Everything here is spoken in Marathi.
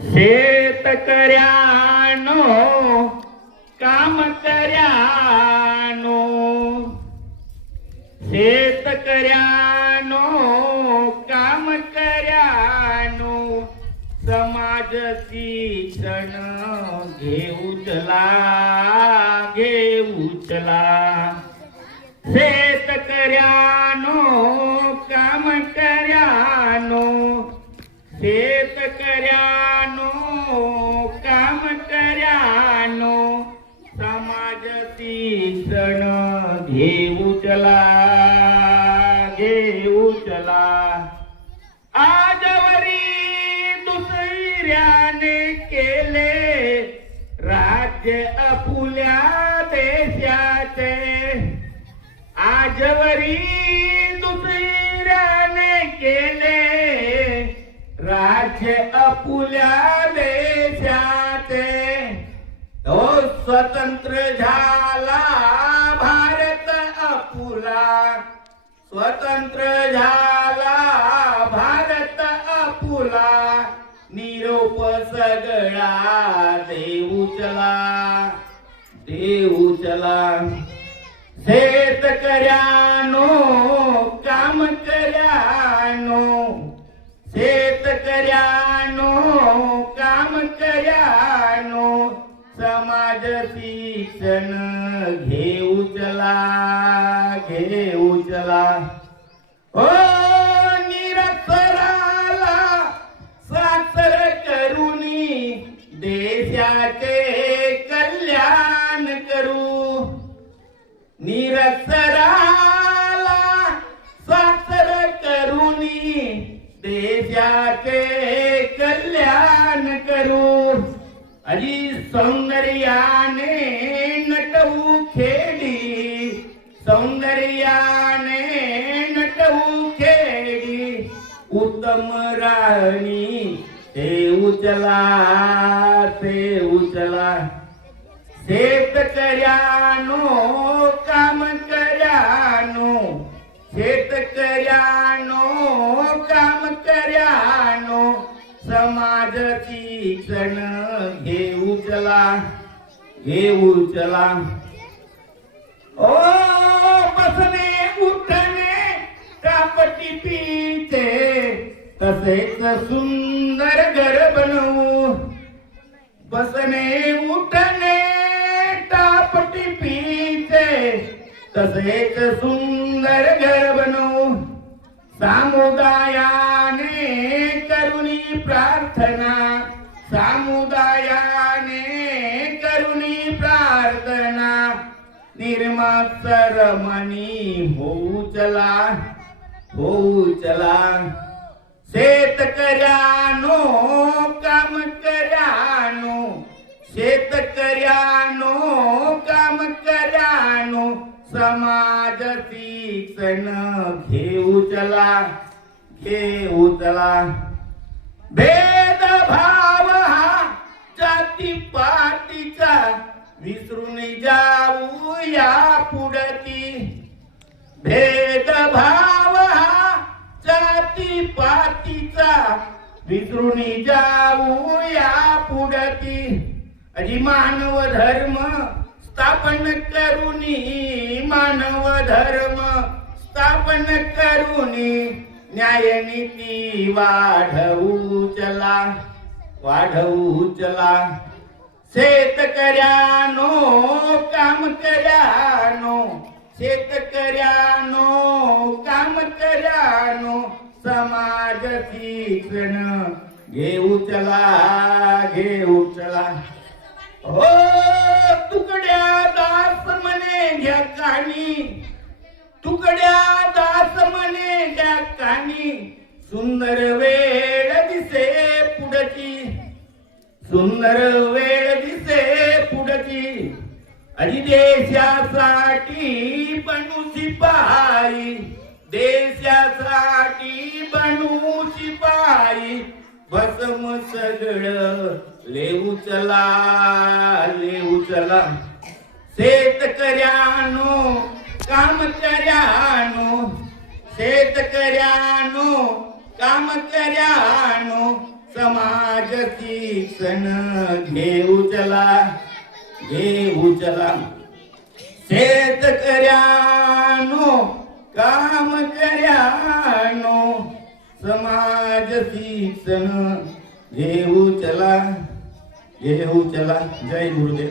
शेतकऱ्यानो काम कर्यानो, शेतकऱ्यानो काम कर्यानो, समाज शिक्षण घेऊचला घेऊचला. शेतकऱ्यानो काम कर्यानो, शेतकऱ्यानो काम कर्यानो, समाज शिक्षण घेऊचला घेऊचला. आजवरी दुसऱ्याने केले राज्य आपुल्या देशाचे, आजवरी दुसऱ्याने केले राज्य आपुल्या देशाचे. तो स्वतंत्र झाला भारत आपुला, स्वतंत्र झाला भारत आपुला, निरोप सगळा देऊचला देऊचला. शेतकऱ्यानो काम कर्यानो, शेतकऱ्यानो काम कर्यानो, समाज शिक्षण घेऊचला घेऊचला. ओ निरक्षराला साक्षर करूनी देशाचे कल्याण करू, निरक्षराला साक्षर करूनी देशाचे कल्याण करू. अजी सौंदर्याने नटवू खेडी, सौंदर्याने नटवू खेडी, उत्तम राणी ते उचला ते उचला. शेतकऱ्यानो काम कर्यानो, शेतकऱ्यानो काम कर्यानो, समाज शिक्षण घेऊचला घेऊचला. ओ बसणे उठणे कापटी पीचे, तसेच सुंदर घर बनवू. बसणे उठणे टापटी पीचे, तसेच सुंदर घर बनवू. समुदायाने करुणी प्रार्थना, समुदायाने करुणी प्रार्थना, निर्मात्सर मनी होऊचला होऊचला. शेतकऱ्यानो काम कर्यानो, शेतकऱ्यानो काम कर्यानो, समाज शिक्षण घेऊचला घेऊचला. भेदभाव हा जाती पातीचा विसरून जाऊ या पुढती, भेदभाव हा जाती पातीचा विसरून जाऊ या पुढती. अजी मानव धर्म स्थापन करूनी, मानव धर्म स्थापन करूनी, न्याय नीती वाढवूचला वाढवूचला. शेतकऱ्यानो काम कर्यानो, शेतकऱ्यानो काम कर्यानो, समाज शिक्षण घेऊचला घेऊचला. हो तुकड्या दास म्हणे घ्या कानी, तुकड्या दास म्हणे घ्या कानी, सुंदर वेळ दिसे पुढची, सुंदर वेळ दिसे पुढची. आणि देशासाठी बनू शिपाई, देशासाठी बनू शिपाई, भस्म सगळं लेऊचला लेऊचला. शेतकऱ्यानो काम कर्यानो, शेतकऱ्यानो काम कर्यानो, समाज शिक्षण घेऊ चला शेतकऱ्यानो काम कर्यानो समाज शिक्षण घेऊ चला जय गुरुदेव.